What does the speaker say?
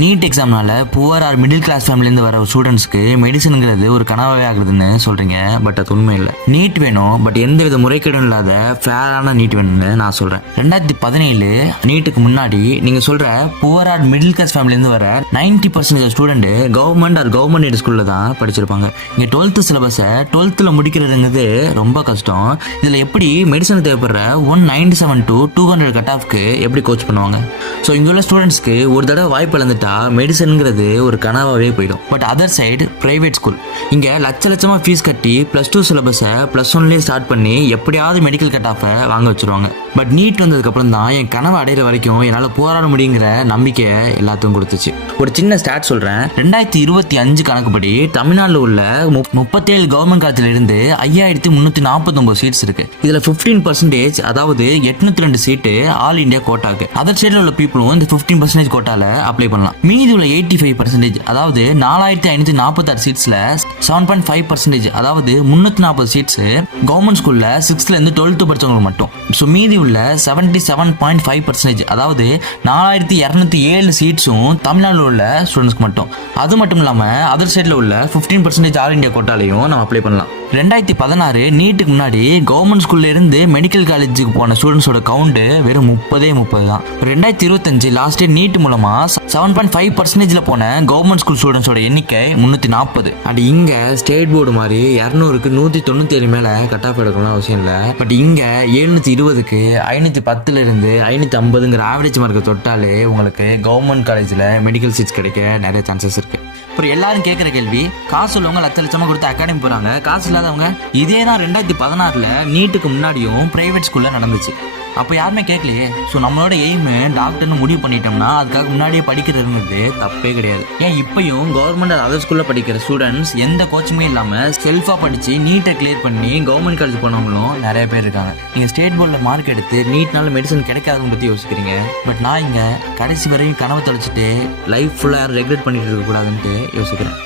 NEET எக்ஸாம்னால poor or middle class ஃபேமிலியிலேருந்து வர ஸ்டூடெண்ட்ஸ்க்கு மெடிசனுங்கிறது ஒரு கனவாவே ஆகுதுன்னு சொல்றீங்க. பட் அது உண்மை இல்லை. நீட் வேணும், பட் எந்த வித முறைகேடும் இல்லாத ஃபேரான நீட் வேணும்னு நான் சொல்றேன். 2017 நீட்டுக்கு முன்னாடி நீங்க சொல்ற புவர் ஆர் மிடில் கிளாஸ் ஃபேமிலியிலேருந்து வர 90% student government or government aid ஸ்கூல்ல தான் படிச்சிருப்பாங்க. இங்க 12th சிலபஸை 12th முடிக்கிறதுங்கிறது ரொம்ப கஷ்டம். இதுல எப்படி மெடிசன் தேவைப்படுற 197 to 200 கட் ஆஃப்க்கு எப்படி கோச் பண்ணுவாங்க? ஸோ இங்க உள்ள ஸ்டூடெண்ட்ஸ்க்கு ஒரு தடவை வாய்ப்பு இழந்துட்டா மெடிசனுங்கிறது ஒரு கனவாவே போயிடும். But other side private school, இங்க லட்சமா ஃபீஸ் கட்டி +2 சிலபஸை +1 ஸ்டார்ட் பண்ணி எப்படியாவது மெடிக்கல் கட் ஆஃபை வாங்க வச்சிருவாங்க. பட் நீட் வந்ததுக்கு அப்புறம் தான் என் கனவை அடைகிற வரைக்கும் என்னால் போராட முடியுங்கிற நம்பிக்கையை எல்லாத்துக்கும் கொடுத்துச்சு. ஒரு சின்ன ஸ்டாட் சொல்றேன். 2025 கணக்குப்படி தமிழ்நாட்டில் உள்ள 37 கவர்மெண்ட் காலேஜ்ல இருந்து 5349 சீட்ஸ் இருக்கு. இதுல 15% அதாவது 802 சீட்டு ஆல் இந்தியா கோட்டாக்கு. அதர் சைடில் உள்ள பீப்புளும் இந்த 15% கோட்டால அப்ளை பண்ணலாம். மீதி உள்ள 85% அதாவது 4546 சீட்ஸ்ல 7.5% அதாவது 340 சீட்ஸ் கவர்மெண்ட் ஸ்கூல்ல 6th இருந்து 12th படிச்சவங்களுக்கு மட்டும். ஸோ மீதி உள்ள 77.5% அதாவது 4207 சீட்ஸும் தமிழ்நாட்டில் உள்ள ஸ்டூடெண்ட்ஸ்க்கு மட்டும். அது மட்டும் இல்லாம அதர் சைட்ல உள்ள 15% ஆல் இந்தியா கோட்டாலையும் நம்ம அப்ளை பண்ணலாம். 2016 நீட்டுக்கு முன்னாடி கவர்மெண்ட் ஸ்கூல்ல இருந்து மெடிக்கல் காலேஜுக்கு போன ஸ்டூடெண்ட்ஸோட கவுண்ட் வெறும் 30 தான். 2025 லாஸ்ட் இயர் நீட் மூலமா 7.5% போன கவர்மெண்ட் ஸ்கூல் ஸ்டூடெண்ட்ஸோட எண்ணிக்கை 340. அண்ட் இங்க ஸ்டேட் போர்டு மாதிரி 200க்கு 197 மேல கட் ஆஃப் எடுக்கணும் அவசியம் இல்லை. பட் இங்க 720க்கு 510 இருந்து 550ங்கிற ஆவரேஜ் மார்க்கை தொட்டாலே உங்களுக்கு கவர்மெண்ட் காலேஜ்ல மெடிக்கல் சீட்ஸ் கிடைக்க நிறைய சான்சஸ் இருக்கு. அப்புறம் எல்லாரும் கேட்குற கேள்வி, காசு உள்ளவங்க லட்சமா கொடுத்து அகாடமி போறாங்க, காசு இல்லாதவங்க? இதே தான் 2016 நீட்டுக்கு முன்னாடியும் பிரைவேட் ஸ்கூல்ல நடந்துச்சு. அப்போ யாருமே கேட்கலையே. ஸோ நம்மளோட எய்ம் டாக்டர்னு முடிவு பண்ணிட்டோம்னா அதுக்காக முன்னாடியே படிக்கிறதுங்கிறது தப்பே கிடையாது. ஏன் இப்பயும் கவர்மெண்ட் அதர் ஸ்கூல்ல படிக்கிற ஸ்டூடெண்ட்ஸ் எந்த கோச்சிங்குமே இல்லாம செல்ஃபா படிச்சு நீட்டை கிளியர் பண்ணி கவர்மெண்ட் காலேஜ் போனவங்களும் நிறைய பேர் இருக்காங்க. நீங்க ஸ்டேட் போர்டில் மார்க் எடுத்து நீட்னால மெடிசன் கிடைக்காதவங்க பத்தி யோசிக்கிறீங்க. பட் நான் இங்க கடைசி வரையும் கனவு தொலைச்சிட்டு லைஃப் ஃபுல்லா ரெக்ரெட் பண்ணிட்டு இருக்க கூடாதுன்ட்டு யோசிக்கிறேன்.